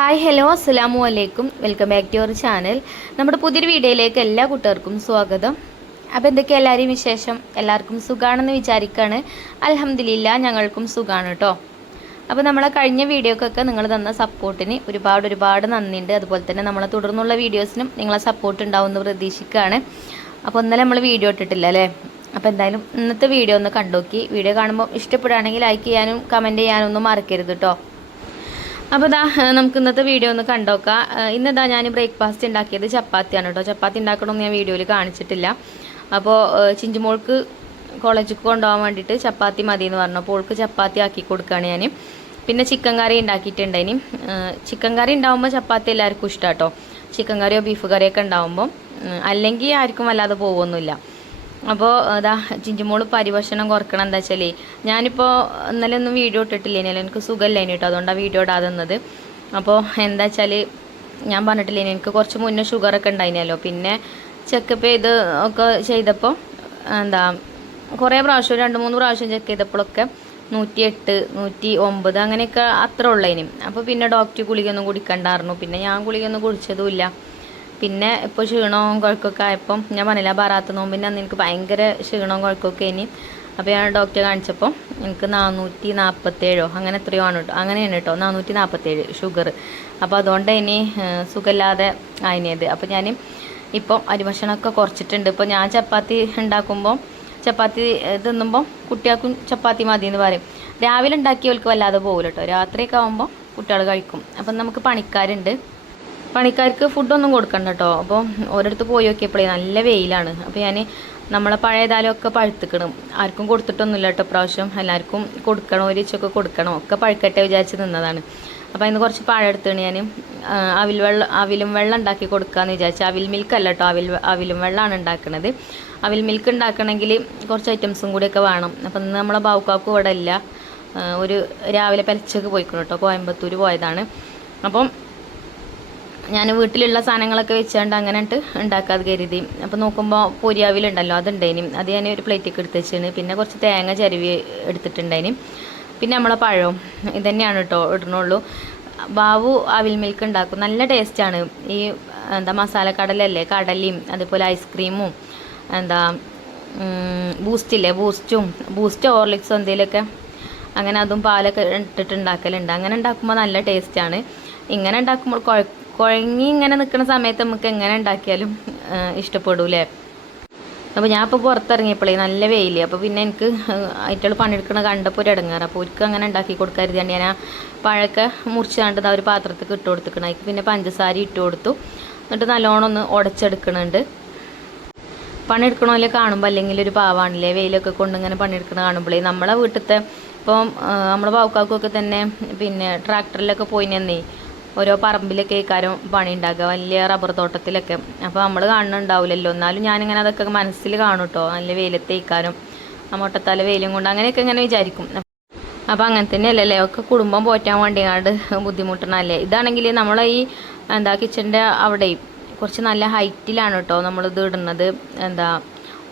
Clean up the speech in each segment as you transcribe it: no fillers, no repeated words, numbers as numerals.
Hi hello അസ്സലാമു അലൈക്കും welcome back to your channel. നമ്മുടെ പുതിയൊരു വീഡിയോയിലേക്ക് എല്ലാ കൂട്ടുകാർക്കും സ്വാഗതം. അപ്പോൾ എന്തൊക്കെ എല്ലാവരെയും വിശേഷം? എല്ലാവർക്കും സുഖമാണെന്ന് വിചാരിക്കുകയാണ്. അൽഹംദുലില്ലാ ഞങ്ങൾക്കും സുഖമാണ് കേട്ടോ. അപ്പോൾ നമ്മളെ കഴിഞ്ഞ വീഡിയോക്കൊക്കെ നിങ്ങൾ തന്ന സപ്പോർട്ടിന് ഒരുപാട് നന്ദിയുണ്ട്. അതുപോലെ തന്നെ നമ്മളെ തുടർന്നുള്ള വീഡിയോസിനും നിങ്ങളെ സപ്പോർട്ട് ഉണ്ടാവുമെന്ന് പ്രതീക്ഷിക്കുകയാണ്. അപ്പോൾ ഇന്നലെ നമ്മൾ വീഡിയോ ഇട്ടിട്ടില്ല അല്ലേ? അപ്പോൾ എന്തായാലും ഇന്നത്തെ വീഡിയോ ഒന്ന് കണ്ടോക്കി. വീഡിയോ കാണുമ്പോൾ ഇഷ്ടപ്പെടുകയാണെങ്കിൽ ലൈക്ക് ചെയ്യാനും കമൻറ്റ് ചെയ്യാനും ഒന്നും മറക്കരുത് കേട്ടോ. അപ്പോൾ നമുക്ക് ഇന്നത്തെ വീഡിയോ ഒന്ന് കണ്ടോക്കാം. ഇന്നെന്താ ഞാൻ ബ്രേക്ക്ഫാസ്റ്റ് ഉണ്ടാക്കിയത് ചപ്പാത്തിയാണ് കേട്ടോ. ചപ്പാത്തി ഉണ്ടാക്കണമെന്ന് ഞാൻ വീഡിയോയിൽ കാണിച്ചിട്ടില്ല. അപ്പോൾ ചിഞ്ചുമോൾക്ക് കോളേജിൽ കൊണ്ടുപോകാൻ വേണ്ടിയിട്ട് ചപ്പാത്തി മതി എന്ന് പറഞ്ഞു. അപ്പോൾ ഓൾക്ക് ചപ്പാത്തി ആക്കി കൊടുക്കുകയാണ് ഞാൻ. പിന്നെ ചിക്കൻ കറി ഉണ്ടാക്കിയിട്ടുണ്ടായിനി. ചിക്കൻ കറി ഉണ്ടാകുമ്പോൾ ചപ്പാത്തി എല്ലാവർക്കും ഇഷ്ടമാണ് കേട്ടോ. ചിക്കൻ കറിയോ ബീഫ് കറിയൊക്കെ ഉണ്ടാകുമ്പോൾ, അല്ലെങ്കിൽ ആർക്കും വല്ലാതെ പോകുമൊന്നുമില്ല. അപ്പോൾ ചിഞ്ചുമോള് പരിഭക്ഷണം കുറക്കണം. എന്താ വെച്ചാൽ ഞാനിപ്പോൾ ഇന്നലെ ഒന്നും വീഡിയോ ഇട്ടിട്ടില്ലേനല്ലോ, എനിക്ക് സുഖമില്ലേനി കേട്ടോ. അതുകൊണ്ടാണ് വീഡിയോ ഇടാതെ നിന്നത്. അപ്പോൾ എന്താ വെച്ചാൽ ഞാൻ പറഞ്ഞിട്ടില്ലേനി, എനിക്ക് കുറച്ച് മുന്നേ ഷുഗറൊക്കെ ഉണ്ടായിനല്ലോ. പിന്നെ ചെക്കപ്പ് ചെയ്ത് ഒക്കെ ചെയ്തപ്പോൾ കുറേ പ്രാവശ്യം 2-3 പ്രാവശ്യം ചെക്ക് ചെയ്തപ്പോഴൊക്കെ 108, 109 അങ്ങനെയൊക്കെ അത്ര ഉള്ളതിനും. അപ്പോൾ പിന്നെ ഡോക്ടർ ഗുളികയൊന്നും കുടിക്കണ്ടായിരുന്നു. പിന്നെ ഞാൻ ഗുളികയൊന്നും കുടിച്ചതുമില്ല. പിന്നെ ഇപ്പോൾ ക്ഷീണവും കുഴക്കമൊക്കെ ആയപ്പം ഞാൻ പറഞ്ഞില്ല, ബറാത്ത് നോമ്പിൻ്റെ അന്ന് എനിക്ക് ഭയങ്കര ക്ഷീണവും കുഴക്കമൊക്കെ ഇനി. അപ്പോൾ ഞാൻ ഡോക്ടറെ കാണിച്ചപ്പോൾ എനിക്ക് 447 അങ്ങനെ എത്രയോ ആണ് കേട്ടോ. അങ്ങനെയാണ് കേട്ടോ, 447 ഷുഗർ. അപ്പോൾ അതുകൊണ്ട് ഇനി സുഖമില്ലാതെ ആയിനത്. അപ്പോൾ ഞാൻ ഇപ്പോൾ അരിഭക്ഷണമൊക്കെ കുറച്ചിട്ടുണ്ട്. ഇപ്പോൾ ഞാൻ ചപ്പാത്തി ഉണ്ടാക്കുമ്പോൾ, ചപ്പാത്തി തിന്നുമ്പോൾ കുട്ടികൾക്കും ചപ്പാത്തി മതി എന്ന് പറയും. രാവിലെ ഉണ്ടാക്കിയവർക്ക് വല്ലാതെ പോകില്ല കേട്ടോ. രാത്രിയൊക്കെ ആകുമ്പോൾ കുട്ടികൾ കഴിക്കും. അപ്പം നമുക്ക് പണിക്കാർക്ക് ഫുഡൊന്നും കൊടുക്കണ്ട കേട്ടോ. അപ്പോൾ ഓരോരുത്തർ പോയി നോക്കിയപ്പോഴേ നല്ല വെയിലാണ്. അപ്പോൾ ഞാൻ നമ്മളെ പഴയതാലമൊക്കെ പഴുത്തിക്കണം. ആർക്കും കൊടുത്തിട്ടൊന്നുമില്ല കേട്ടോ പ്രാവശ്യം. എല്ലാവർക്കും കൊടുക്കണം, ഒരു ഇച്ചൊക്കെ കൊടുക്കണം, ഒക്കെ പഴുക്കട്ടെ വിചാരിച്ച് നിന്നതാണ്. അപ്പോൾ അതിന് കുറച്ച് പഴം എടുത്തിട്ട് ഞാൻ അവിലും വെള്ളം ഉണ്ടാക്കി കൊടുക്കാമെന്ന് വിചാരിച്ചു. അവിൽ മിൽക്ക് അല്ല കേട്ടോ, അവിലും വെള്ളമാണ് ഉണ്ടാക്കുന്നത്. അവിൽ മിൽക്ക് ഉണ്ടാക്കണമെങ്കിൽ കുറച്ച് ഐറ്റംസും കൂടിയൊക്കെ വേണം. അപ്പം ഇന്ന് നമ്മളെ ബാവുക്കാക്കും ഇവിടെ ഇല്ല. ഒരു രാവിലെ പെലച്ചക്ക് പോയിക്കണം കേട്ടോ, കോയമ്പത്തൂർ പോയതാണ്. അപ്പം ഞാൻ വീട്ടിലുള്ള സാധനങ്ങളൊക്കെ വെച്ചുകൊണ്ട് അങ്ങനെ ഉണ്ടാക്കാതെ കരുതി. അപ്പോൾ നോക്കുമ്പോൾ പൊരിയാവിലുണ്ടല്ലോ, അതുണ്ടായിനും. അത് ഞാൻ ഒരു പ്ലേറ്റൊക്കെ എടുത്ത് വെച്ചാണ്. പിന്നെ കുറച്ച് തേങ്ങ ചരുവി എടുത്തിട്ടുണ്ടായിനും. പിന്നെ നമ്മളെ പഴവും ഇതന്നെയാണ് കേട്ടോ ഇടണുള്ളൂ. ബാവു അവിൽ മിൽക്ക് ഉണ്ടാക്കും, നല്ല ടേസ്റ്റാണ്. ഈ മസാലക്കടലല്ലേ, കടലയും അതുപോലെ ഐസ്ക്രീമും ബൂസ്റ്റില്ലേ, ബൂസ്റ്റ് ഹോർലിക്സും എന്തെങ്കിലുമൊക്കെ അങ്ങനെ അതും പാലൊക്കെ ഇട്ടിട്ട് ഉണ്ടാക്കലുണ്ട്. അങ്ങനെ ഉണ്ടാക്കുമ്പോൾ നല്ല ടേസ്റ്റാണ്. ഇങ്ങനെ ഉണ്ടാക്കുമ്പോൾ കുഴങ്ങി ഇങ്ങനെ നിൽക്കുന്ന സമയത്ത് നമുക്ക് എങ്ങനെ ഉണ്ടാക്കിയാലും ഇഷ്ടപ്പെടൂലേ. അപ്പോൾ ഞാൻ ഇപ്പോൾ പുറത്തിറങ്ങിയപ്പോഴേ നല്ല വെയിൽ. അപ്പോൾ പിന്നെ എനിക്ക് ആയിട്ടുള്ള പണിയെടുക്കണ കണ്ടപ്പോൾ ഒരു ഇടങ്ങാറ്. അപ്പോൾ ഒരിക്കലും അങ്ങനെ ഉണ്ടാക്കി കൊടുക്കരുതാണ്. ഞാൻ ആ പഴമൊക്കെ മുറിച്ചാണ്ട് ഒരു പാത്രത്തിൽ ഇട്ട് കൊടുത്തിക്കണം. അതിക്ക് പിന്നെ പഞ്ചസാര ഇട്ട് കൊടുത്തു. എന്നിട്ട് നല്ലോണം ഒന്ന് ഉടച്ചെടുക്കണുണ്ട്. പണിയെടുക്കണമല്ലേ കാണുമ്പോൾ അല്ലെങ്കിൽ ഒരു പാവാണില്ലേ, വെയിലൊക്കെ കൊണ്ട് ഇങ്ങനെ പണിയെടുക്കണ കാണുമ്പോഴേ. നമ്മളെ വീട്ടിലത്തെ ഇപ്പം നമ്മളെ ബാവുക്കാക്കൊക്കെ തന്നെ പിന്നെ ട്രാക്ടറിലൊക്കെ പോയി നിന്നേ ഓരോ പറമ്പിലൊക്കെ ഇക്കാരം പണി ഉണ്ടാക്കുക, വലിയ റബ്ബർ തോട്ടത്തിലൊക്കെ. അപ്പോൾ നമ്മൾ കാണുന്നുണ്ടാവില്ലല്ലോ. എന്നാലും ഞാനിങ്ങനെ അതൊക്കെ മനസ്സിൽ കാണും കേട്ടോ. നല്ല വെയിലത്തെ ഇക്കാരം ആ മൊട്ടത്താല വെയിലും കൊണ്ട് അങ്ങനെയൊക്കെ ഇങ്ങനെ വിചാരിക്കും. അപ്പോൾ അങ്ങനെ തന്നെ അല്ലല്ലേ, ഒക്കെ കുടുംബം പോറ്റാൻ വേണ്ടിയാണ്ട് ബുദ്ധിമുട്ടണല്ലേ. ഇതാണെങ്കിൽ നമ്മളെ ഈ കിച്ചൻ്റെ അവിടെ കുറച്ച് നല്ല ഹൈറ്റിലാണ് കേട്ടോ നമ്മളിത് ഇടുന്നത്,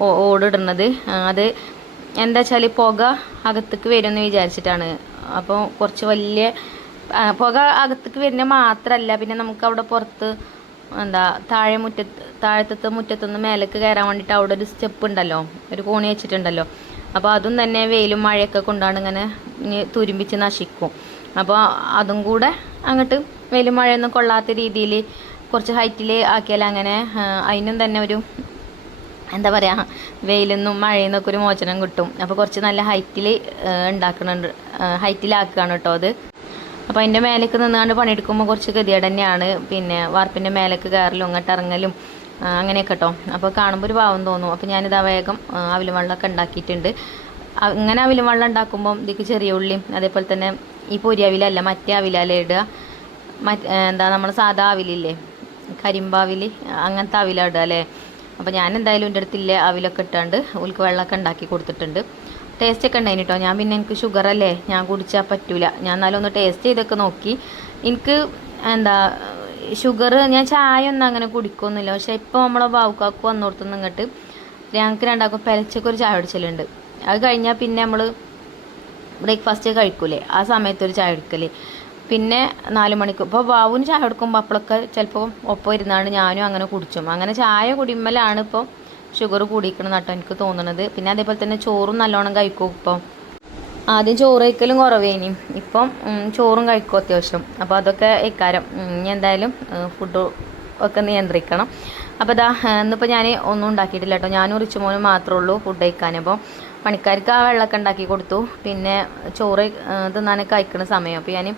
ഓടിടുന്നത്. അത് എന്താ വെച്ചാൽ പുക അകത്തേക്ക് വരുമെന്ന് വിചാരിച്ചിട്ടാണ്. അപ്പോൾ കുറച്ച് വലിയ പുക അകത്തേക്ക് വരുന്ന മാത്രമല്ല, പിന്നെ നമുക്ക് അവിടെ പുറത്ത് താഴത്തെ മുറ്റത്തുനിന്ന് മേലേക്ക് കയറാൻ വേണ്ടിയിട്ട് അവിടെ ഒരു സ്റ്റെപ്പ് ഉണ്ടല്ലോ, ഒരു കോണി വെച്ചിട്ടുണ്ടല്ലോ. അപ്പോൾ അതും തന്നെ വെയിലും മഴയൊക്കെ കൊണ്ടാണ് ഇങ്ങനെ തുരുമ്പിച്ച് നശിക്കും. അപ്പോൾ അതും കൂടെ അങ്ങോട്ട് വെയിലും മഴയൊന്നും കൊള്ളാത്ത രീതിയിൽ കുറച്ച് ഹൈറ്റിൽ ആക്കിയാൽ അങ്ങനെ അതിനും തന്നെ ഒരു വെയിലൊന്നും മഴയെന്നൊക്കെ ഒരു മോചനം കിട്ടും. അപ്പോൾ കുറച്ച് നല്ല ഹൈറ്റിലാക്കുകയാണ് കേട്ടോ അത്. അപ്പോൾ അതിൻ്റെ മേലേക്ക് നിന്നുകൊണ്ട് പണിയെടുക്കുമ്പോൾ കുറച്ച് ഗതികേട് തന്നെയാണ്. പിന്നെ വാർപ്പിൻ്റെ മേലേക്ക് കയറലും അങ്ങോട്ട് ഇറങ്ങലും അങ്ങനെയൊക്കെ കേട്ടോ. അപ്പോൾ കാണുമ്പോൾ ഒരു പാവം തോന്നും. അപ്പോൾ ഞാനിതാ വേഗം അവിലും വെള്ളമൊക്കെ ഉണ്ടാക്കിയിട്ടുണ്ട്. ഇങ്ങനെ അവിലും വെള്ളം ഉണ്ടാക്കുമ്പോൾ ഇതിക്ക് ചെറിയ ഉള്ളിയും അതേപോലെ തന്നെ ഈ പൊരി അവിലല്ല, മറ്റേ അവിലല്ലേ ഇടുക. നമ്മൾ സാധാ അവിലില്ലേ, കരിമ്പാവിൽ, അങ്ങനത്തെ അവില ഇടുക അല്ലേ. അപ്പോൾ ഞാൻ എന്തായാലും എൻ്റെ അടുത്തില്ലേ അവിലൊക്കെ ഇട്ടാണ്ട് ഉൾക്ക് വെള്ളമൊക്കെ ഉണ്ടാക്കി കൊടുത്തിട്ടുണ്ട്. ടേസ്റ്റൊക്കെ ഉണ്ടായിന് കേട്ടോ. ഞാൻ പിന്നെ എനിക്ക് ഷുഗറല്ലേ, ഞാൻ കുടിച്ചാൽ പറ്റൂല. ഞാൻ എന്നാലും ഒന്ന് ടേസ്റ്റ് ചെയ്തൊക്കെ നോക്കി. എനിക്ക് ഷുഗർ, ഞാൻ ചായ ഒന്നും അങ്ങനെ കുടിക്കൊന്നുമില്ല. പക്ഷേ ഇപ്പോൾ നമ്മളെ ബാവുക്കാക്ക് വന്നോടത്തുനിന്ന് ഇങ്ങോട്ട് ഞങ്ങൾക്ക് രണ്ടാക്കും പെലച്ചൊക്കെ ഒരു ചായ കുടിച്ചലുണ്ട്. അത് കഴിഞ്ഞാൽ പിന്നെ നമ്മൾ ബ്രേക്ക്ഫാസ്റ്റ് കഴിക്കൂലേ, ആ സമയത്തൊരു ചായ കുടിക്കൽ. പിന്നെ 4 മണിക്ക് ഇപ്പോൾ ബാവുന് ചായ കൊടുക്കുമ്പോൾ അപ്പോഴൊക്കെ ചിലപ്പോൾ ഒപ്പം ഇരുന്നാണ് ഞാനും അങ്ങനെ കുടിച്ചും. അങ്ങനെ ചായ കുടിയുമ്പോഴാണ് ഇപ്പോൾ ഷുഗർ കൂടിയിരിക്കണം കേട്ടോ എനിക്ക് തോന്നുന്നത്. പിന്നെ അതേപോലെ തന്നെ ചോറും നല്ലോണം കഴിക്കും. ഇപ്പം ആദ്യം ചോറ് കഴിക്കലും കുറവേനി, ഇപ്പം ചോറും കഴിക്കും അത്യാവശ്യം. അപ്പോൾ അതൊക്കെ ഇക്കാരം ഇനി എന്തായാലും ഫുഡ് ഒക്കെ നിയന്ത്രിക്കണം. അപ്പോൾ ഇതാ ഇന്നിപ്പോൾ ഞാൻ ഒന്നും ഉണ്ടാക്കിയിട്ടില്ല കേട്ടോ. ഞാനും റിച്ചുമോനും മാത്രമേ ഉള്ളൂ ഫുഡ് കഴിക്കാൻ. അപ്പോൾ പണിക്കാർക്ക് ആ വെള്ളമൊക്കെ ഉണ്ടാക്കി കൊടുത്തു. പിന്നെ ചോറ് തിന്നാനൊക്കെ കഴിക്കുന്ന സമയം അപ്പോൾ ഞാൻ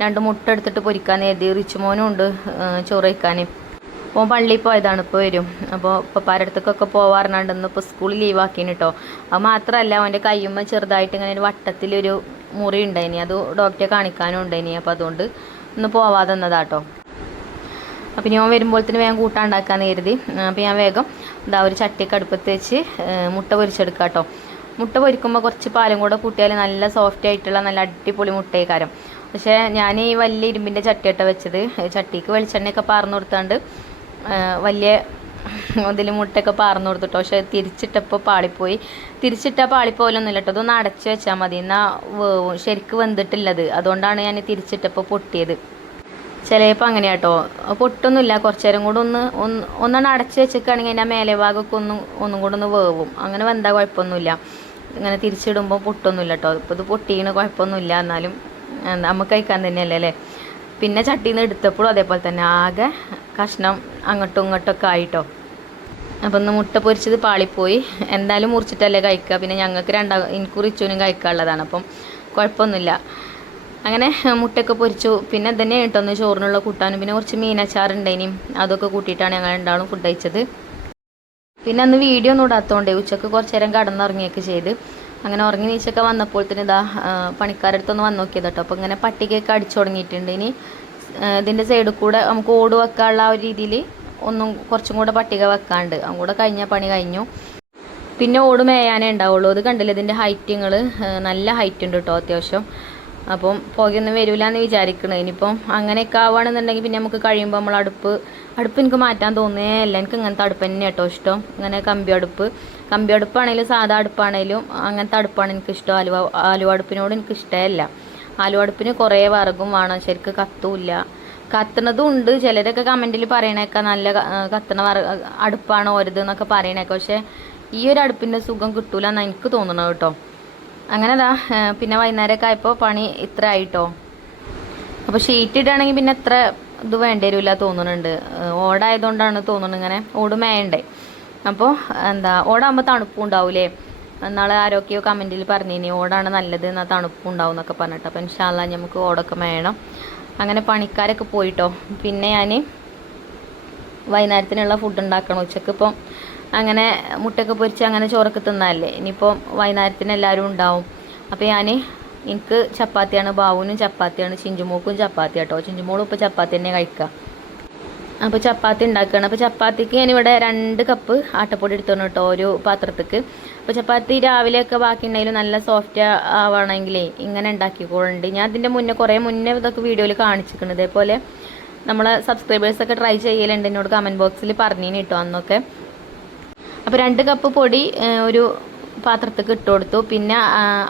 2 മുട്ട എടുത്തിട്ട് പൊരിക്കാൻ കരുതി. റിച്ചുമോനും ഉണ്ട് ചോറ് കഴിക്കാൻ. അപ്പോൾ പള്ളിയിൽ പോയതാണ്, ഇപ്പോൾ വരും. അപ്പോൾ പപ്പാരുടെ അടുത്തേക്കൊക്കെ പോവാറുണ്ട്. ഇപ്പോൾ സ്കൂളിൽ ലീവാക്കിന് കേട്ടോ. അത് മാത്രമല്ല അവൻ്റെ കയ്യുമ്മ ചെറുതായിട്ട് ഇങ്ങനെ ഒരു വട്ടത്തിലൊരു മുറി ഉണ്ടായിനി, അത് ഡോക്ടറെ കാണിക്കാനും ഉണ്ടായിനി. അപ്പോൾ അതുകൊണ്ട് ഇന്ന് പോവാതെ തന്നതാട്ടോ. അപ്പോൾ ഞാൻ വരുമ്പോഴത്തേന് വേഗം കൂട്ടാണ്ടാക്കാന്ന് കരുതി. അപ്പോൾ ഞാൻ വേഗം ഇതാ ഒരു ചട്ടിയൊക്കെ അടുപ്പത്ത് വെച്ച് മുട്ട പൊരിച്ചെടുക്കാം കേട്ടോ. മുട്ട പൊരിക്കുമ്പോൾ കുറച്ച് പാലും കൂടെ കൂട്ടിയാൽ നല്ല സോഫ്റ്റ് ആയിട്ടുള്ള നല്ല അടിപൊളി മുട്ടയേക്കാരം. പക്ഷേ ഞാൻ ഈ വലിയ ഇരുമ്പിൻ്റെ ചട്ടിയാട്ടോ വെച്ചത്. ചട്ടിക്ക് വെളിച്ചെണ്ണയൊക്കെ പാർന്നു കൊടുത്താണ്ട് വലിയ അതിൽ മുട്ടയൊക്കെ പാർന്നു കൊടുത്തിട്ടോ. പക്ഷേ തിരിച്ചിട്ടപ്പോൾ പാളിപ്പോയി. തിരിച്ചിട്ടാൽ പാളിപ്പോലൊന്നുമില്ല കേട്ടോ. അതൊന്ന് അടച്ച് വെച്ചാൽ മതി, എന്നാൽ ശരിക്ക് വെന്തിട്ടില്ലത്. അതുകൊണ്ടാണ് ഞാൻ തിരിച്ചിട്ടപ്പോൾ പൊട്ടിയത്. ചിലപ്പോൾ അങ്ങനെ കേട്ടോ, പൊട്ടൊന്നുമില്ല. കുറച്ച് നേരം കൂടെ ഒന്നാണ് അടച്ച് വെച്ചിട്ടാണെങ്കിൽ അതിൻ്റെ മേലെ ഭാഗമൊക്കെ ഒന്നും കൂടെ ഒന്ന് വേവും. അങ്ങനെ വെന്താൽ കുഴപ്പമൊന്നുമില്ല. ഇങ്ങനെ തിരിച്ചിടുമ്പോൾ പൊട്ടൊന്നുമില്ല കേട്ടോ. ഇപ്പോൾ ഇത് പൊട്ടീന് കുഴപ്പമൊന്നുമില്ല, എന്നാലും നമുക്ക് കഴിക്കാൻ തന്നെയല്ലേ അല്ലേ. പിന്നെ ചട്ടിയിൽ നിന്ന് എടുത്തപ്പോഴും അതേപോലെ തന്നെ ആകെ കഷ്ണം അങ്ങോട്ടും ഇങ്ങോട്ടൊക്കെ ആയിട്ടോ. അപ്പം ഒന്ന് മുട്ട പൊരിച്ചത് പാളിപ്പോയി. എന്തായാലും മുറിച്ചിട്ടല്ലേ കഴിക്കുക. പിന്നെ ഞങ്ങൾക്ക് എനിക്കും റിച്ചുവിനും കഴിക്കാനുള്ളതാണ്, അപ്പം കുഴപ്പമൊന്നുമില്ല. അങ്ങനെ മുട്ടയൊക്കെ പൊരിച്ചു. പിന്നെ തന്നെ കേട്ടൊന്ന് ചോറിനുള്ള കൂട്ടാനും പിന്നെ കുറച്ച് മീനച്ചാറുണ്ടേനും അതൊക്കെ കൂട്ടിയിട്ടാണ് ഞങ്ങൾ രണ്ടാളും ഫുഡ് കഴിച്ചത്. പിന്നെ അന്ന് വീഡിയോ ഒന്നും ഇടാത്തതുകൊണ്ടേ ഉച്ചക്ക് കുറച്ച് നേരം കടന്നുറങ്ങിയൊക്കെ ചെയ്ത്. അങ്ങനെ ഉറങ്ങി നീച്ചൊക്കെ വന്നപ്പോഴത്തേന് ഇതാ പണിക്കാരടുത്തൊന്ന് വന്ന് നോക്കിയത് കേട്ടോ. അപ്പോൾ ഇങ്ങനെ പട്ടികയൊക്കെ അടിച്ചു തുടങ്ങിയിട്ടുണ്ട്. ഇനി ഇതിൻ്റെ സൈഡിൽ കൂടെ നമുക്ക് ഓട് വെക്കാനുള്ള ആ ഒരു രീതിയിൽ കുറച്ചും കൂടെ പട്ടിക വെക്കാണ്ട്, അതും കൂടെ കഴിഞ്ഞാൽ പണി കഴിഞ്ഞു. പിന്നെ ഓട് മേയാനേ ഉണ്ടാവുള്ളൂ. അത് കണ്ടില്ല, ഇതിൻ്റെ ഹൈറ്റുകൾ നല്ല ഹൈറ്റ് ഉണ്ട് കേട്ടോ അത്യാവശ്യം. അപ്പം പുകയൊന്നും വരില്ല എന്ന് വിചാരിക്കണം. ഇനിയിപ്പം അങ്ങനെയൊക്കെ ആവുകയാണെന്നുണ്ടെങ്കിൽ പിന്നെ നമുക്ക് കഴിയുമ്പോൾ നമ്മൾ അടുപ്പ് എനിക്ക് മാറ്റാൻ തോന്നുകയല്ല. എനിക്ക് ഇങ്ങനത്തെ അടുപ്പ് തന്നെ കേട്ടോ ഇഷ്ടം. ഇങ്ങനെ കമ്പി അടുപ്പാണെങ്കിലും സാധാ അടുപ്പാണെങ്കിലും അങ്ങനത്തെ അടുപ്പാണ് എനിക്കിഷ്ടം. ആലുവ അടുപ്പിനോട് എനിക്ക് ഇഷ്ടമല്ല. ആലുവ അടുപ്പിന് കുറേ വിറകും വേണം, ശരിക്കും കത്തുമില്ല. കത്തുന്നതും ഉണ്ട്. ചിലരൊക്കെ കമൻറ്റിൽ പറയണേക്കാം നല്ല കത്തുന്ന അടുപ്പാണ് ഓരത് എന്നൊക്കെ പറയണേക്കാം. പക്ഷേ ഈ ഒരു അടുപ്പിൻ്റെ സുഖം കിട്ടൂല എന്നാണ് എനിക്ക് തോന്നുന്നത് കേട്ടോ. അങ്ങനെ പിന്നെ വൈകുന്നേരമൊക്കെ ആയപ്പോൾ പണി ഇത്ര ആയിട്ടോ. അപ്പോൾ ഷീറ്റ് ഇടുകയാണെങ്കിൽ പിന്നെ എത്ര ഇത് വേണ്ടി വരില്ല തോന്നുന്നുണ്ട്. ഓടായതുകൊണ്ടാണ് തോന്നുന്നത് ഇങ്ങനെ ഓട് മേയണ്ടേ. അപ്പോൾ ഓടാകുമ്പോൾ തണുപ്പും ഉണ്ടാവൂലേ. നാളെ ആരൊക്കെയോ കമൻറ്റിൽ പറഞ്ഞിനി ഓടാണ് നല്ലത്, എന്നാൽ തണുപ്പും ഉണ്ടാവും എന്നൊക്കെ പറഞ്ഞിട്ട്. അപ്പോൾ ഇൻഷാ അല്ലാഹ് നമുക്ക് ഓടൊക്കെ മേയണം. അങ്ങനെ പണിക്കാരൊക്കെ പോയിട്ടോ. പിന്നെ ഞാൻ വൈകുന്നേരത്തിനുള്ള ഫുഡ് ഉണ്ടാക്കണം. ഉച്ചക്ക് ഇപ്പം അങ്ങനെ മുട്ടയൊക്കെ പൊരിച്ച് അങ്ങനെ ചോറൊക്കെ തിന്നാലേ. ഇനിയിപ്പോൾ വൈകുന്നേരത്തിന് എല്ലാവരും ഉണ്ടാവും. അപ്പോൾ എനിക്ക് ചപ്പാത്തിയാണ്, ബാവുനും ചപ്പാത്തിയാണ്, ചിഞ്ചുമോക്കും ചപ്പാത്തി കേട്ടോ. ചിഞ്ചുമോളും ഇപ്പോൾ ചപ്പാത്തി തന്നെ കഴിക്കുക. അപ്പോൾ ചപ്പാത്തി ഉണ്ടാക്കുകയാണ്. അപ്പോൾ ചപ്പാത്തിക്ക് ഞാനിവിടെ 2 കപ്പ് ആട്ടപ്പൊടി എടുത്തോണം കേട്ടോ ഒരു പാത്രത്തേക്ക്. അപ്പോൾ ചപ്പാത്തി രാവിലെയൊക്കെ ബാക്കി ഉണ്ടെങ്കിലും നല്ല സോഫ്റ്റ് ആവണമെങ്കിലേ ഇങ്ങനെ ഉണ്ടാക്കിക്കോളുണ്ട്. ഞാൻ ഇതിൻ്റെ കുറേ മുന്നേ ഇതൊക്കെ വീഡിയോയിൽ കാണിച്ചിരിക്കുന്നത്. ഇതേപോലെ നമ്മളെ സബ്സ്ക്രൈബേഴ്സൊക്കെ ട്രൈ ചെയ്യലുണ്ട്, എന്നോട് കമൻറ്റ് ബോക്സിൽ പറഞ്ഞിന് കേട്ടോ അന്നൊക്കെ. അപ്പോൾ 2 കപ്പ് പൊടി ഒരു പാത്രത്തേക്ക് ഇട്ട് കൊടുത്തു. പിന്നെ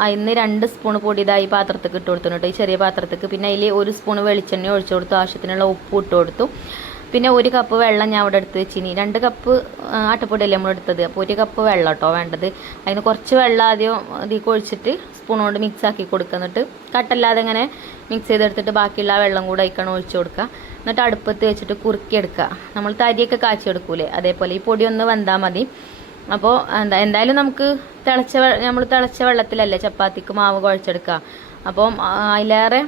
അതിന് 2 സ്പൂൺ പൊടി ഇതായി പാത്രത്തേക്ക് ഇട്ട് കൊടുത്തു കേട്ടോ, ഈ ചെറിയ പാത്രത്തേക്ക്. പിന്നെ അതിൽ 1 സ്പൂൺ വെളിച്ചെണ്ണ ഒഴിച്ചു കൊടുത്തു, ആവശ്യത്തിനുള്ള ഉപ്പ് ഇട്ട് കൊടുത്തു. പിന്നെ 1 കപ്പ് വെള്ളം ഞാൻ അവിടെ എടുത്ത് വെച്ചിനി. 2 കപ്പ് ആട്ടപ്പൊടിയല്ലേ നമ്മൾ എടുത്തത്, അപ്പോൾ 1 കപ്പ് വെള്ളം കേട്ടോ വേണ്ടത്. അതിന് കുറച്ച് വെള്ളം ആദ്യം ഇതിലേക്ക് ഒഴിച്ചിട്ട് സ്പൂൺ കൊണ്ട് മിക്സ് ആക്കി കൊടുക്കുക. എന്നിട്ട് കട്ടല്ലാതെ ഇങ്ങനെ മിക്സ് ചെയ്തെടുത്തിട്ട് ബാക്കിയുള്ള ആ വെള്ളം കൂടെ അതിക്കാണ് ഒഴിച്ചു കൊടുക്കുക. എന്നിട്ട് അടുപ്പത്ത് വെച്ചിട്ട് കുറുക്കിയെടുക്കുക. നമ്മൾ തരിയൊക്കെ കാച്ചിയെടുക്കൂലേ, അതേപോലെ ഈ പൊടി ഒന്ന് വെന്താൽ മതി. അപ്പോൾ എന്തായാലും നമുക്ക് തിളച്ച വെള്ളത്തിലല്ലേ ചപ്പാത്തിക്ക് മാവ് കുഴച്ചെടുക്കുക. അപ്പം അതിലേറെ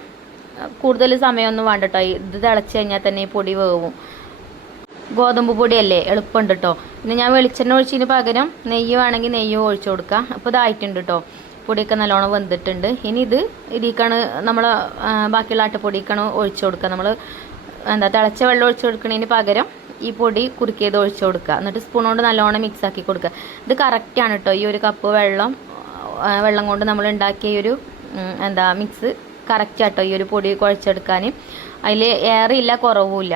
കൂടുതൽ സമയമൊന്നും വേണ്ട കേട്ടോ. ഇത് തിളച്ച് കഴിഞ്ഞാൽ തന്നെ ഈ പൊടി വേവും. ഗോതമ്പ് പൊടിയല്ലേ, എളുപ്പമുണ്ട് കേട്ടോ. പിന്നെ ഞാൻ വെളിച്ചെണ്ണ ഒഴിച്ചതിന് പകരം നെയ്യ് വേണമെങ്കിൽ നെയ്യ് ഒഴിച്ചു കൊടുക്കുക. അപ്പോൾ ഇതായിട്ടുണ്ട് കേട്ടോ, പൊടിയൊക്കെ നല്ലോണം വെന്തിട്ടുണ്ട്. ഇനി ഇതിലേക്കാണ് നമ്മൾ ബാക്കിയുള്ള ആട്ടപ്പൊടിക്കാണ് ഒഴിച്ചു കൊടുക്കുക. നമ്മൾ തിളച്ച വെള്ളം ഒഴിച്ചു കൊടുക്കുന്നതിന് പകരം ഈ പൊടി കുറുക്കിയത് ഒഴിച്ചു കൊടുക്കുക. എന്നിട്ട് സ്പൂൺ കൊണ്ട് നല്ലോണം മിക്സ് ആക്കി കൊടുക്കുക. ഇത് കറക്റ്റാണ് കേട്ടോ. ഈ 1 കപ്പ് വെള്ളം കൊണ്ട് നമ്മൾ ഉണ്ടാക്കിയ ഒരു മിക്സ് കറക്റ്റ് ആട്ടോ ഈ ഒരു പൊടി കുഴച്ചെടുക്കാൻ. അതിൽ ഏറില്ല കുറവുമില്ല.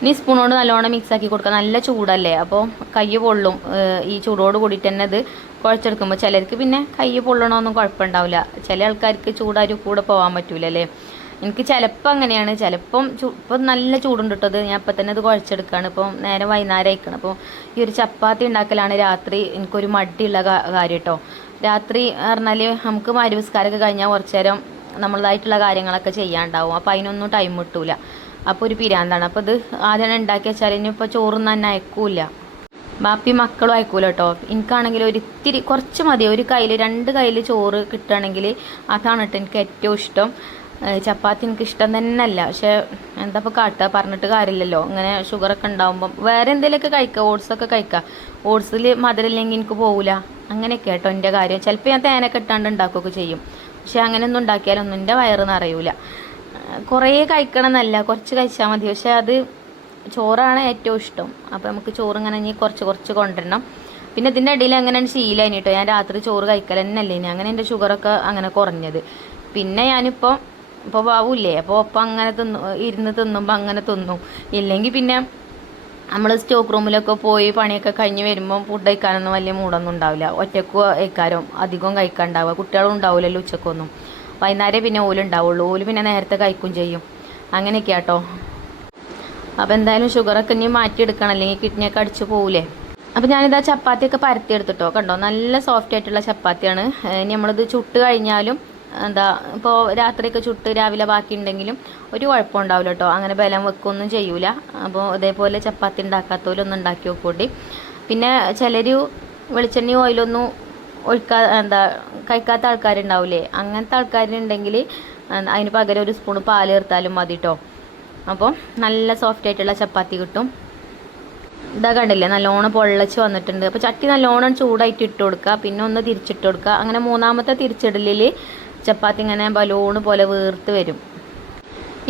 ഇനി സ്പൂൺ കൊണ്ട് നല്ലോണം മിക്സ് ആക്കി കൊടുക്കുക. നല്ല ചൂടല്ലേ, അപ്പോൾ കൈ പൊള്ളും. ഈ ചൂടോട് കൂടിയിട്ട് തന്നെ ഇത് കുഴച്ചെടുക്കുമ്പോൾ ചിലർക്ക് പിന്നെ കൈ പൊള്ളണമൊന്നും കുഴപ്പമുണ്ടാവില്ല. ചില ആൾക്കാർക്ക് ചൂടാരും കൂടെ പോകാൻ പറ്റൂലല്ലേ. എനിക്ക് ചിലപ്പോൾ അങ്ങനെയാണ്, ചിലപ്പം ഇപ്പം നല്ല ചൂടുണ്ട് കേട്ടത്, ഞാൻ ഇപ്പം തന്നെ അത് കുഴച്ചെടുക്കുകയാണ്. ഇപ്പം നേരെ വൈകുന്നേരം അയക്കണം. അപ്പോൾ ഈ ഒരു ചപ്പാത്തി ഉണ്ടാക്കലാണ് രാത്രി എനിക്കൊരു മടിയുള്ള കാര്യം കേട്ടോ. രാത്രി പറഞ്ഞാൽ നമുക്ക് മരുവിസ്കാരമൊക്കെ കഴിഞ്ഞാൽ കുറച്ച് നേരം നമ്മളതായിട്ടുള്ള കാര്യങ്ങളൊക്കെ ചെയ്യാണ്ടാവും. അപ്പോൾ അതിനൊന്നും ടൈം കിട്ടൂല. അപ്പോൾ ഒരു പിരാന്താണ്. അപ്പോൾ ഇത് ആദ്യം ഉണ്ടാക്കി വെച്ചാൽ ഇനിയിപ്പോൾ ചോറൊന്നും തന്നെ അയക്കൂല. ബാപ്പി മക്കളും അയക്കൂല കേട്ടോ. എനിക്കാണെങ്കിൽ ഒരിത്തിരി കുറച്ച് മതി, ഒരു കയ്യിൽ 2 കയ്യിൽ ചോറ് കിട്ടുകയാണെങ്കിൽ അതാണ് കേട്ടോ എനിക്ക് ഏറ്റവും ഇഷ്ടം. ചപ്പാത്തി എനിക്ക് ഇഷ്ടം തന്നെ അല്ല. പക്ഷേ എന്താ ഇപ്പോൾ കാട്ടുക, പറഞ്ഞിട്ട് കാര്യമില്ലല്ലോ. ഇങ്ങനെ ഷുഗറൊക്കെ ഉണ്ടാകുമ്പം വേറെ എന്തെങ്കിലുമൊക്കെ കഴിക്കുക, ഓട്സൊക്കെ കഴിക്കുക. ഓട്സിൽ മധുരമില്ലെങ്കിൽ എനിക്ക് പോകില്ല. അങ്ങനെയൊക്കെ കേട്ടോ എൻ്റെ കാര്യം. ചിലപ്പോൾ ഞാൻ തേനൊക്കെ ഇട്ടാണ്ട് ഉണ്ടാക്കുകയൊക്കെ ചെയ്യും. പക്ഷേ അങ്ങനെയൊന്നും ഉണ്ടാക്കിയാലൊന്നും എൻ്റെ വയറ് നിറയൂല. കുറേ കഴിക്കണം എന്നല്ല, കുറച്ച് കഴിച്ചാൽ മതി. പക്ഷേ അത് ചോറാണ് ഏറ്റവും ഇഷ്ടം. അപ്പോൾ നമുക്ക് ചോറ് ഇങ്ങനെ ഇനി കുറച്ച് കൊണ്ടുവരണം. പിന്നെ ഇതിൻ്റെ ഇടയിൽ എങ്ങനെയാണ് ശീലമായി കേട്ടോ. ഞാൻ രാത്രി ചോറ് കഴിക്കൽ തന്നെ അല്ലേ ഇനി. അങ്ങനെ എൻ്റെ ഷുഗറൊക്കെ അങ്ങനെ കുറഞ്ഞത്. പിന്നെ ഞാനിപ്പോൾ ബാബുല്ലേ, അപ്പോൾ ഒപ്പം അങ്ങനെ ഇരുന്ന് തിന്നുമ്പോൾ അങ്ങനെ തിന്നും. ഇല്ലെങ്കിൽ പിന്നെ നമ്മൾ സ്റ്റോക്ക് റൂമിലൊക്കെ പോയി പണിയൊക്കെ കഴിഞ്ഞ് വരുമ്പോൾ ഫുഡ് കഴിക്കാനൊന്നും വലിയ മൂടൊന്നും ഉണ്ടാവില്ല. ഒറ്റക്ക് കഴിക്കാനും അധികം കഴിക്കാനുണ്ടാവുക. കുട്ടികളും ഉണ്ടാവില്ലല്ലോ ഉച്ചക്കൊന്നും. വൈകുന്നേരം പിന്നെ ഓലുണ്ടാവുള്ളൂ. ഓല് പിന്നെ നേരത്തെ കഴിക്കും ചെയ്യും. അങ്ങനെയൊക്കെ കേട്ടോ. അപ്പോൾ എന്തായാലും ഷുഗറൊക്കെ ഇനി മാറ്റിയെടുക്കണം, അല്ലെങ്കിൽ കിഡ്നിയൊക്കെ അടിച്ച് പോവില്ലേ. അപ്പോൾ ഞാനിതാ ചപ്പാത്തിയൊക്കെ പരത്തിയെടുത്തിട്ടോ. കണ്ടോ, നല്ല സോഫ്റ്റ് ആയിട്ടുള്ള ചപ്പാത്തിയാണ്. ഇനി നമ്മളിത് ചുട്ട് കഴിഞ്ഞാലും എന്താ ഇപ്പോൾ രാത്രിയൊക്കെ ചുട്ട് രാവിലെ ബാക്കി ഉണ്ടെങ്കിലും ഒരു കുഴപ്പമുണ്ടാവില്ല കേട്ടോ. അങ്ങനെ ബലം വെക്കൊന്നും ചെയ്യൂല. അപ്പോൾ ഇതേപോലെ ചപ്പാത്തി ഉണ്ടാക്കാത്തവരൊന്നും ഉണ്ടാക്കി നോക്കൂടി. പിന്നെ ചിലർ വെളിച്ചെണ്ണയും ഓയിലൊന്നും കഴിക്കാത്ത ആൾക്കാരുണ്ടാവില്ലേ. അങ്ങനത്തെ ആൾക്കാരുണ്ടെങ്കിൽ അതിന് പകരം ഒരു സ്പൂൺ പാൽ ചേർത്താലും മതി കേട്ടോ. അപ്പോൾ നല്ല സോഫ്റ്റ് ആയിട്ടുള്ള ചപ്പാത്തി കിട്ടും. ഇതാ കണ്ടില്ലേ, നല്ലോണം പൊള്ളച്ച് വന്നിട്ടുണ്ട്. അപ്പോൾ ചട്ടി നല്ലോണം ചൂടായിട്ട് ഇട്ട് കൊടുക്കുക. പിന്നെ ഒന്ന് തിരിച്ചിട്ട് കൊടുക്കുക. അങ്ങനെ 3ാമത്തെ തിരിച്ചിടലിൽ ചപ്പാത്തി ഇങ്ങനെ ബലൂണ് പോലെ വീർത്ത് വരും.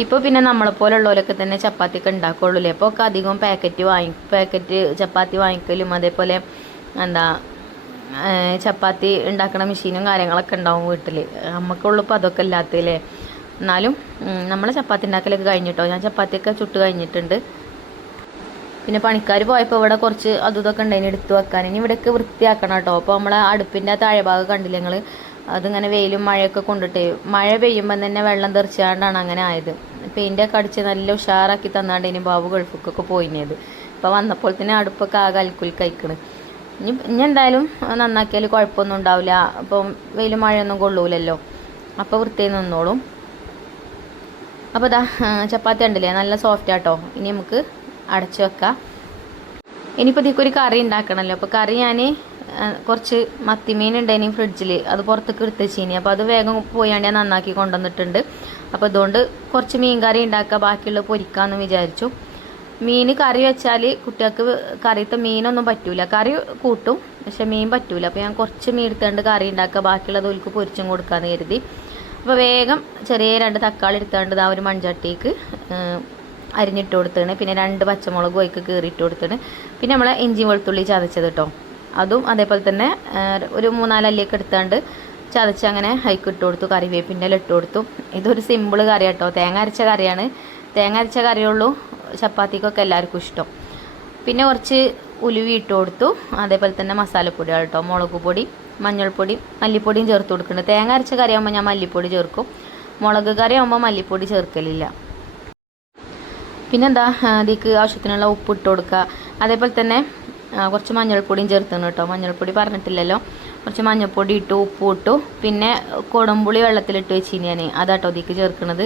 ഇപ്പോൾ പിന്നെ നമ്മളെപ്പോലുള്ളവരൊക്കെ തന്നെ ചപ്പാത്തിയൊക്കെ ഉണ്ടാക്കുള്ളൂ. അപ്പോൾ ഒക്കെ അധികം പാക്കറ്റ് ചപ്പാത്തി വാങ്ങിക്കലും അതേപോലെ ചപ്പാത്തി ഉണ്ടാക്കണ മെഷീനും കാര്യങ്ങളൊക്കെ ഉണ്ടാവും വീട്ടിൽ. നമുക്കുള്ളപ്പോൾ അതൊക്കെ ഇല്ലാത്തല്ലേ. എന്നാലും നമ്മളെ ചപ്പാത്തി ഉണ്ടാക്കലൊക്കെ കഴിഞ്ഞിട്ടോ. ഞാൻ ചപ്പാത്തിയൊക്കെ ചുട്ട് കഴിഞ്ഞിട്ടുണ്ട്. പിന്നെ പണിക്കാർ പോയപ്പോൾ ഇവിടെ കുറച്ച് ഇതൊക്കെ ഉണ്ടായിന് എടുത്ത് വെക്കാൻ. ഇനി ഇവിടെയൊക്കെ വൃത്തിയാക്കണം കേട്ടോ. അപ്പോൾ നമ്മളെ അടുപ്പിൻ്റെ താഴെ ഭാഗം കണ്ടില്ല നിങ്ങൾ, അതിങ്ങനെ വെയിലും മഴയൊക്കെ കൊണ്ടിട്ട് മഴ പെയ്യുമ്പം തന്നെ വെള്ളം തെറിച്ചാണ്ടാണ് അങ്ങനെ ആയത്. പെയിൻ്റൊക്കെ അടിച്ച് നല്ല ഉഷാറാക്കി തന്നാണ്ട് ഇനി ബാബു ഗൾഫിക്കൊക്കെ പോയിനത്. ഇപ്പോൾ വന്നപ്പോൾ തന്നെ അടുപ്പൊക്കെ ആകെ അൽക്കുൽ കഴിക്കണ്. ഇനി എന്തായാലും നന്നാക്കിയാൽ കുഴപ്പമൊന്നും ഉണ്ടാവില്ല. അപ്പം വെയിലും മഴയൊന്നും കൊള്ളൂലല്ലോ. അപ്പോൾ വൃത്തിയായി നിന്നോളും. അപ്പോൾ ഇതാ ചപ്പാത്തി ഉണ്ടല്ലേ, നല്ല സോഫ്റ്റ് ആട്ടോ. ഇനി നമുക്ക് അടച്ചു വെക്കാം. ഇനിയിപ്പോൾ ഇതിലേക്ക് ഒരു കറി ഉണ്ടാക്കണമല്ലോ. അപ്പോൾ കറി ഞാൻ കുറച്ച് മത്തിമീൻ ഉണ്ടായിനി ഫ്രിഡ്ജിൽ, അത് പുറത്തേക്ക് എടുത്ത് വെച്ചിനി. അപ്പോൾ അത് വേഗം പോയാണ്ട് ഞാൻ നന്നാക്കി കൊണ്ടുവന്നിട്ടുണ്ട്. അപ്പോൾ അതുകൊണ്ട് കുറച്ച് മീൻ കറി ഉണ്ടാക്കുക, ബാക്കിയുള്ളത് പൊരിക്കാമെന്ന് വിചാരിച്ചു. മീൻ കറി വെച്ചാൽ കുട്ടികൾക്ക് കറിയത്തെ മീനൊന്നും പറ്റൂല. കറി കൂട്ടും പക്ഷെ മീൻ പറ്റൂല. അപ്പോൾ ഞാൻ കുറച്ച് മീൻ എടുത്തുകൊണ്ട് കറി ഉണ്ടാക്കുക, ബാക്കിയുള്ളത് ഓൽക്ക് പൊരിച്ചും കൊടുക്കാമെന്ന് കരുതി. അപ്പോൾ വേഗം ചെറിയ 2 തക്കാളി എടുത്തുകൊണ്ട് ഒരു മൺചട്ടിക്ക് അരിഞ്ഞിട്ട് കൊടുത്താണ്. പിന്നെ 2 പച്ചമുളക് ഒയ്ക്ക് കീറിയിട്ട് കൊടുത്താണ്. പിന്നെ നമ്മളെ ഇഞ്ചി വെളുത്തുള്ളി ചതച്ചത് കേട്ടോ, അതും അതേപോലെ തന്നെ ഒരു 3-4 അല്ലിയൊക്കെ എടുത്തുകൊണ്ട് ചതച്ച് അങ്ങനെ ഹൈക്ക് ഇട്ട് കൊടുത്തു. കറിവേപ്പിൻ്റെ ഇട്ട് കൊടുത്തു. ഇതൊരു സിമ്പിൾ കറി കേട്ടോ, തേങ്ങ അരച്ച കറിയാണ്. തേങ്ങ അരച്ച കറിയുള്ളൂ ചപ്പാത്തിക്കൊക്കെ എല്ലാവർക്കും ഇഷ്ടം. പിന്നെ കുറച്ച് ഉലുവി ഇട്ട് കൊടുത്തു. അതേപോലെ തന്നെ മസാലപ്പൊടികൾ കേട്ടോ, മുളക് പൊടി, മഞ്ഞൾപ്പൊടി, മല്ലിപ്പൊടിയും ചേർത്ത് കൊടുക്കുന്നുണ്ട്. തേങ്ങ അരച്ച കറിയാകുമ്പോൾ ഞാൻ മല്ലിപ്പൊടി ചേർക്കും. മുളക് കറി ആകുമ്പോൾ മല്ലിപ്പൊടി ചേർക്കലില്ല. പിന്നെന്താ അതിലേക്ക് ആവശ്യത്തിനുള്ള ഉപ്പ് ഇട്ട് കൊടുക്കുക. അതേപോലെ തന്നെ കുറച്ച് മഞ്ഞൾപ്പൊടിയും ചേർത്തുന്നു കേട്ടോ. മഞ്ഞൾപ്പൊടി പറഞ്ഞിട്ടില്ലല്ലോ. കുറച്ച് മഞ്ഞൾപ്പൊടി ഇട്ടു, ഉപ്പ് ഇട്ടു. പിന്നെ കൊടംപുളി വെള്ളത്തിലിട്ട് വെച്ചിന് ഞാൻ, അതാട്ടോ ഇതിലേക്ക് ചേർക്കുന്നത്.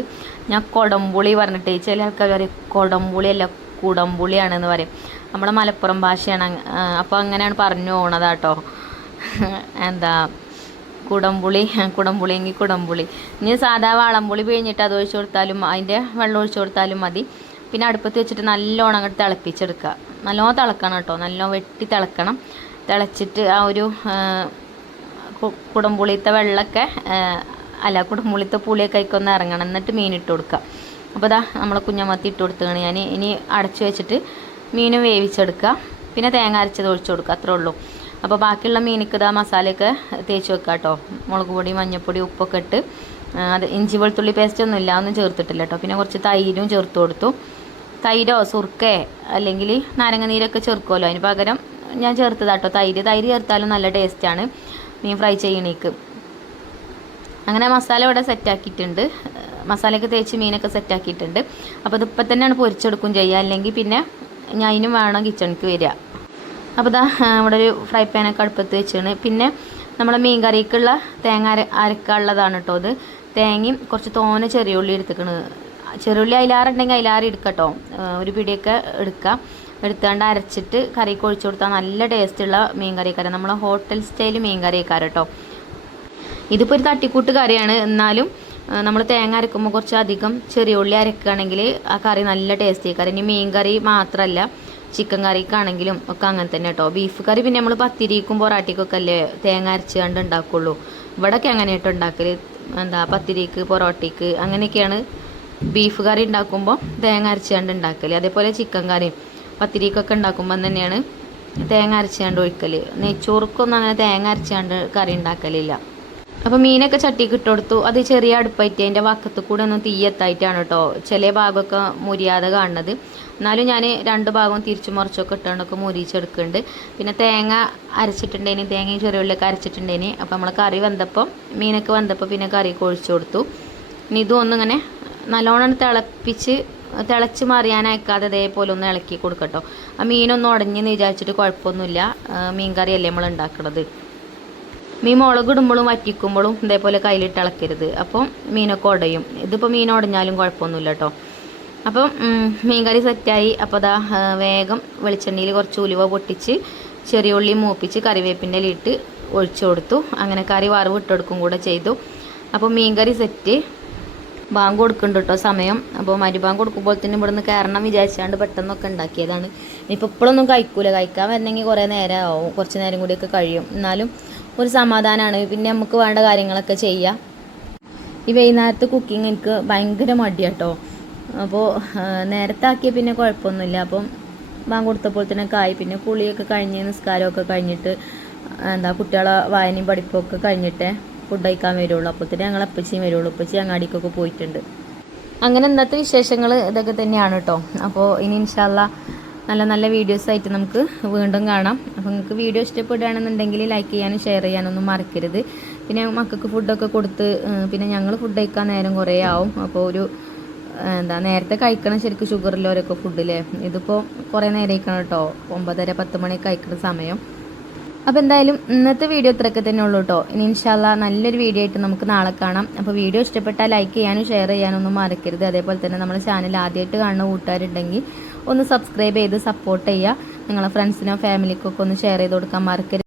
ഞാൻ കൊടംപുളി പറഞ്ഞിട്ട് ചില ആൾക്കാർ പറയും കൊടംപുളി അല്ല കുടംപുളിയാണെന്ന് പറയും. നമ്മുടെ മലപ്പുറം ഭാഷയാണ്. അപ്പോൾ അങ്ങനെയാണ് പറഞ്ഞു പോണതാട്ടോ. കുടംപുളിയെങ്കിൽ കുടംപുളി. ഇനി സാധാ വാളംപുളി പിഴിഞ്ഞിട്ട് അത് ഒഴിച്ചു കൊടുത്താലും അതിൻ്റെ വെള്ളം ഒഴിച്ചു കൊടുത്താലും മതി. പിന്നെ അടുപ്പത്ത് വെച്ചിട്ട് നല്ലോണം അങ്ങോട്ട് തിളപ്പിച്ചെടുക്കുക. നല്ലോണം തിളക്കണം കേട്ടോ, നല്ലോണം വെട്ടി തിളക്കണം. തിളച്ചിട്ട് ആ ഒരു കുടംപുളിയത്തെ വെള്ളമൊക്കെ കുടംപുളിയത്തെ പുളിയൊക്കെ ആയിക്കൊന്ന് ഇറങ്ങണം. എന്നിട്ട് മീനിട്ട് കൊടുക്കുക. അപ്പോൾ ഇതാ നമ്മളെ കുഞ്ഞമത്തി ഇട്ട് കൊടുക്കുകയാണ് ഞാൻ. ഇനി അടച്ചു വെച്ചിട്ട് മീൻ വേവിച്ചെടുക്കുക. പിന്നെ തേങ്ങ അരച്ചത് ഒഴിച്ചു കൊടുക്കുക, അത്രേ ഉള്ളൂ. അപ്പോൾ ബാക്കിയുള്ള മീനിക്ക് ഇതാ മസാലയൊക്കെ തേച്ച് വെക്കുക കേട്ടോ. മുളക് പൊടി, മഞ്ഞൾപ്പൊടി, ഉപ്പൊക്കെ ഇട്ട്. അത് ഇഞ്ചി വെളുത്തുള്ളി പേസ്റ്റ് ഒന്നും ഇല്ല, ഒന്നും ചേർത്തിട്ടില്ല കേട്ടോ. പിന്നെ കുറച്ച് തൈരും ചേർത്ത് കൊടുത്തു. തൈരോ സുർക്കേ അല്ലെങ്കിൽ നാരങ്ങ നീരൊക്കെ ചേർക്കുമല്ലോ, അതിന് പകരം ഞാൻ ചേർത്തതാട്ടോ തൈര് ചേർത്താലും നല്ല ടേസ്റ്റാണ് മീൻ ഫ്രൈ ചെയ്യണേക്ക്. അങ്ങനെ മസാല ഇവിടെ സെറ്റാക്കിയിട്ടുണ്ട്. മസാലയൊക്കെ തേച്ച് മീനൊക്കെ സെറ്റാക്കിയിട്ടുണ്ട്. അപ്പോൾ ഇതിപ്പോൾ തന്നെയാണ് പൊരിച്ചെടുക്കും ചെയ്യുക, അല്ലെങ്കിൽ പിന്നെ ഞാൻ അതിനും വേണം കിച്ചണിക്ക് വരിക. അപ്പോൾ ഇതാ ഇവിടെ ഒരു ഫ്രൈ പാനൊക്കെ അടുപ്പത്ത് വെച്ചാണ്. പിന്നെ നമ്മളെ മീൻ കറിക്കുള്ള തേങ്ങ അരക്കാനുള്ളതാണ് കേട്ടോ ഇത്. തേങ്ങയും കുറച്ച് തോനെ ചെറിയ ഉള്ളി എടുത്തിക്കണ്. ചെറിയ ഉള്ളി അയിലാറുണ്ടെങ്കിൽ അയിലാറ് എടുക്കട്ടോ, ഒരു പിടിയൊക്കെ എടുക്കാം. എടുത്തുകൊണ്ട് അരച്ചിട്ട് കറിക്ക് ഒഴിച്ചു കൊടുത്താൽ നല്ല ടേസ്റ്റുള്ള മീൻ കറിക്കാരം, നമ്മളെ ഹോട്ടൽ സ്റ്റൈൽ മീൻ കറിക്കാരം കേട്ടോ. ഇതിപ്പോൾ ഒരു തട്ടിക്കൂട്ട് കറിയാണ്, എന്നാലും നമ്മൾ തേങ്ങ അരക്കുമ്പോൾ കുറച്ച് അധികം ചെറിയ ഉള്ളി അരക്കുകയാണെങ്കിൽ ആ കറി നല്ല ടേസ്റ്റ് ആയിക്കാരം. ഇനി മീൻ കറി മാത്രമല്ല, ചിക്കൻ കറിക്കാണെങ്കിലും ഒക്കെ അങ്ങനെ തന്നെ കേട്ടോ. ബീഫ് കറി പിന്നെ നമ്മൾ പത്തിരിക്കും പൊറാട്ടിക്കൊക്കെ അല്ലേ തേങ്ങ അരച്ച് കണ്ട് ഉണ്ടാക്കുള്ളൂ. ഇവിടെയൊക്കെ അങ്ങനെ കേട്ടോ ഉണ്ടാക്കൽ. പത്തിരിക്ക് പൊറോട്ടയ്ക്ക് അങ്ങനെയൊക്കെയാണ് ബീഫ് കറി ഉണ്ടാക്കുമ്പോൾ തേങ്ങ അരച്ച് കണ്ട് ഉണ്ടാക്കൽ. അതേപോലെ ചിക്കൻ കറിയും പത്തിരിക്കൊക്കെ ഉണ്ടാക്കുമ്പോൾ തന്നെയാണ് തേങ്ങ അരച്ച് കണ്ട് ഒഴിക്കൽ. നെയ്ച്ചോറുക്കൊന്നും അങ്ങനെ തേങ്ങ അരച്ച് കണ്ട് കറി ഉണ്ടാക്കലില്ല. അപ്പോൾ മീനൊക്കെ ചട്ടിക്ക് ഇട്ട് കൊടുത്തു. അത് ചെറിയ അടുപ്പായിട്ട് അതിൻ്റെ വക്കത്ത് കൂടെ ഒന്നും തീയെത്തായിട്ടാണ് കേട്ടോ ചില ഭാഗമൊക്കെ മുരിയാതെ കാണുന്നത്. എന്നാലും ഞാൻ 2 ഭാഗവും തിരിച്ചു മറിച്ചൊക്കെ ഇട്ടുകൊണ്ടൊക്കെ മുരിച്ചെടുക്കുന്നുണ്ട്. പിന്നെ തേങ്ങ അരച്ചിട്ടുണ്ടേന്, തേങ്ങയും ചെറിയുള്ളിയൊക്കെ അരച്ചിട്ടുണ്ടേന്. അപ്പോൾ നമ്മൾ കറി വന്നപ്പോൾ മീനൊക്കെ വന്നപ്പോൾ പിന്നെ കറി കൊഴിച്ചു കൊടുത്തു. ഇനി ഇതും ഒന്നിങ്ങനെ നല്ലോണം തിളച്ച് മറിയാനയക്കാതെ ഇതേപോലെ ഒന്ന് ഇളക്കി കൊടുക്കട്ടോ. ആ മീനൊന്നും ഉടഞ്ഞെന്ന് വിചാരിച്ചിട്ട് കുഴപ്പമൊന്നുമില്ല, മീൻ കറിയല്ലേ നമ്മൾ ഉണ്ടാക്കണത്. മീൻ മുളകിടുമ്പോഴും വറ്റിക്കുമ്പോഴും ഇതേപോലെ കയ്യിലിട്ട് ഇളക്കരുത്, അപ്പം മീനൊക്കെ ഉടയും. ഇതിപ്പോൾ മീൻ ഉടഞ്ഞാലും കുഴപ്പമൊന്നുമില്ല കേട്ടോ. അപ്പം മീൻ കറി സെറ്റായി. അപ്പോൾ അതാ വേഗം വെളിച്ചെണ്ണയിൽ കുറച്ച് ഉലുവ പൊട്ടിച്ച് ചെറിയ ഉള്ളി മൂപ്പിച്ച് കറിവേപ്പിൻ്റെ ഇട്ട് ഒഴിച്ചു കൊടുത്തു. അങ്ങനെ കറി വറവ് ഇട്ടെടുക്കും കൂടെ ചെയ്തു. അപ്പോൾ മീൻ കറി സെറ്റ്. ബാങ്ക് കൊടുക്കുന്നുണ്ട് കേട്ടോ സമയം. അപ്പോൾ മരുബാങ്ക് കൊടുക്കുമ്പോൾ തന്നെ ഇവിടുന്ന് കയറണം വിചാരിച്ചാണ്ട് പെട്ടെന്നൊക്കെ ഉണ്ടാക്കിയതാണ്. ഇനിയിപ്പോൾ ഇപ്പോഴൊന്നും കഴിക്കൂല, കഴിക്കാൻ വരണമെങ്കിൽ കുറേ നേരം ആവും, കുറച്ച് നേരം കൂടിയൊക്കെ കഴിയും. എന്നാലും ഒരു സമാധാനമാണ്, പിന്നെ നമുക്ക് വേണ്ട കാര്യങ്ങളൊക്കെ ചെയ്യാം. ഈ വൈകുന്നേരത്തെ കുക്കിംഗ് എനിക്ക് ഭയങ്കര മടിയാട്ടോ. അപ്പോൾ നേരത്തെ ആക്കിയ പിന്നെ കുഴപ്പമൊന്നുമില്ല. അപ്പം ബാങ്ക് കൊടുത്തപ്പോൾ തന്നെ ആയി. പിന്നെ കുളിയൊക്കെ കഴിഞ്ഞ് നിസ്കാരമൊക്കെ കഴിഞ്ഞിട്ട് കുട്ടികളെ വായനയും പഠിപ്പൊക്കെ കഴിഞ്ഞിട്ടേ ഫുഡ് കഴിക്കാൻ വരുള്ളൂ. അപ്പോഴത്തേന് ഞങ്ങൾ അപ്പച്ചിയും വരുള്ളൂ. അപ്പച്ചി അങ്ങാടിക്കൊക്കെ പോയിട്ടുണ്ട്. അങ്ങനെ ഇന്നത്തെ വിശേഷങ്ങൾ ഇതൊക്കെ തന്നെയാണ് കേട്ടോ. അപ്പോൾ ഇനി ഇൻഷാ അല്ലാ നല്ല നല്ല വീഡിയോസ് ആയിട്ട് നമുക്ക് വീണ്ടും കാണാം. അപ്പോൾ നിങ്ങൾക്ക് വീഡിയോ ഇഷ്ടപ്പെടുകയാണെന്നുണ്ടെങ്കിൽ ലൈക്ക് ചെയ്യാനും ഷെയർ ചെയ്യാനൊന്നും മറക്കരുത്. പിന്നെ മക്കൾക്ക് ഫുഡൊക്കെ കൊടുത്ത് പിന്നെ ഞങ്ങൾ ഫുഡ് കഴിക്കാൻ നേരം കുറേ ആവും. അപ്പോൾ ഒരു നേരത്തെ കഴിക്കണം ശരിക്കും, ഷുഗറിലോരൊക്കെ ഫുഡില്ലേ. ഇതിപ്പോൾ കുറേ നേരം കഴിക്കണം കേട്ടോ, 9:30-10 മണിയൊക്കെ കഴിക്കുന്ന സമയം. അപ്പോൾ എന്തായാലും ഇന്നത്തെ വീഡിയോ ഇത്രയൊക്കെ തന്നെ ഉള്ളൂ കേട്ടോ. ഇനി ഇൻഷാ അല്ലാ നല്ലൊരു വീഡിയോ ആയിട്ട് നമുക്ക് നാളെ കാണാം. അപ്പോൾ വീഡിയോ ഇഷ്ടപ്പെട്ടാൽ ലൈക്ക് ചെയ്യാനും ഷെയർ ചെയ്യാനൊന്നും മറക്കരുത്. അതേപോലെ തന്നെ നമ്മുടെ ചാനൽ ആദ്യമായിട്ട് കാണുന്ന കൂട്ടുകാരുണ്ടെങ്കിൽ ഒന്ന് സബ്സ്ക്രൈബ് ചെയ്ത് സപ്പോർട്ട് ചെയ്യുക. നിങ്ങളെ ഫ്രണ്ട്സിനോ ഫാമിലിക്കൊക്കെ ഒന്ന് ഷെയർ ചെയ്ത് കൊടുക്കാൻ മറക്കരുത്.